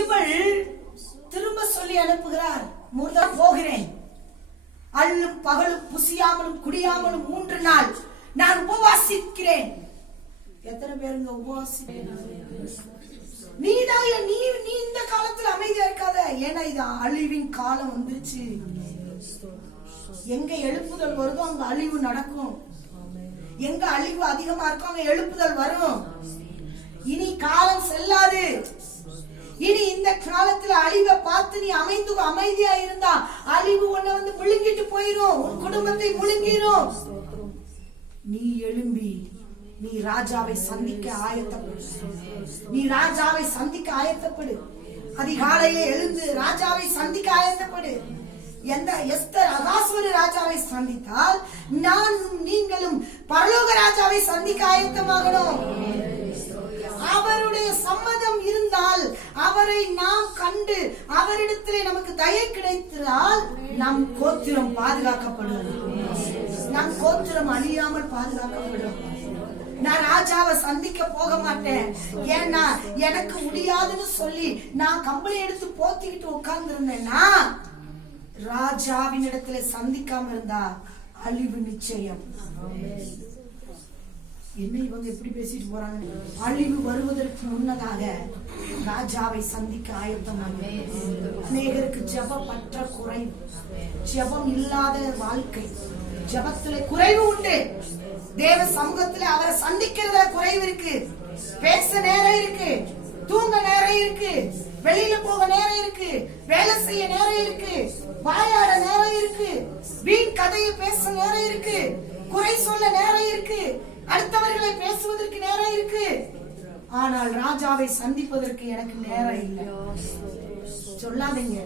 இவள் திரும்ப சொல்லி அனுப்புகிறார், போகிறேன், அல்லும் பகலும் புசியாமலும் குடியாமலும் 3 நாள் நான் உபவாசிக்கிறேன். எத்தனை பேருங்க உபவாசிக்கிறேன்? நீ இந்த காலத்துல அமைதியா இருக்காத, ஏன்னா இது அழிவின் காலம் வந்துருச்சு. எங்க எழுப்புதல் வருதோ அங்க அழிவு நடக்கும். எங்க அழிவு அதிகமா இருக்கும் அங்க எழுப்புதல் வரும். இனி காலம் செல்லாது. இனி இந்த காலத்துல அழிவை பார்த்து நீ அமைதியா இருந்தா அழிவு உன்னை வந்து முழுங்கிட்டு போயிரும், உன் குடும்பத்தை முழுங்கிரும். நீ எழும்பி நீ ராஜாவை சந்திக்க ஆயத்தப்படு. நீ ராஜாவை சந்திக்க ஆயத்தப்படு. அதிகாலையே எழுந்து ராஜாவை சந்திக்க ஆயத்தப்படு. எந்த எஸ்தர் அகாஸ்வர ராஜாவை சந்தித்தால் நீங்களும் பரலோக ராஜாவை சந்திக்க ஆயத்தமாகணும். அவருடைய சம்மதம் இருந்தால், அவரை நாம் கண்டு அவரிடத்திலே நமக்கு தயை கிடைத்தால் நம் கோத்திரம் பாதுகாக்கப்படும். நம் கோத்திரம் அழியாமல் பாதுகாக்கப்படும். நான் ராஜாவை சந்திக்க போக மாட்டேன், ஏன்னா எனக்கு முடியாதுன்னு சொல்லி நான் கம்பளி எடுத்து போத்திக்கிட்டு உட்கார்ந்து இருந்தேன்னா ராஜாவின் இடத்துல சந்திக்காம இருந்தா அழிவு நிச்சயம். என்ன இவங்க எப்படி பேசிட்டு போறாங்க? அழிவு வருவதற்கு முன்னதாக ராஜாவை சந்திக்க ஆயத்தமாக. அநேகருக்கு ஜெப பற்றாக்குறை, ஜெபம் இல்லாத வாழ்க்கை, ஜெபத்துல குறைவு உண்டு. தேவ சமூகத்துல அவரை சந்திக்கிறத குறைவு இருக்கு. பேச நேரம் இருக்கு, தூங்க நேரம் இருக்கு, வெளியில போக நேரம் இருக்கு, வேலை செய்ய நேரம் இருக்கு, வாயாட நேரம் இருக்கு, வீண் கதையை பேச நேரம் இருக்கு, குறை சொல்ல நேரம் இருக்கு, அடுத்தவர்களை பேசுவதற்கு நேரம் இருக்கு. ஆனால் ராஜாவை சந்திப்பதற்கு எனக்கு நேரம் இல்லை. சொல்லாதீங்க.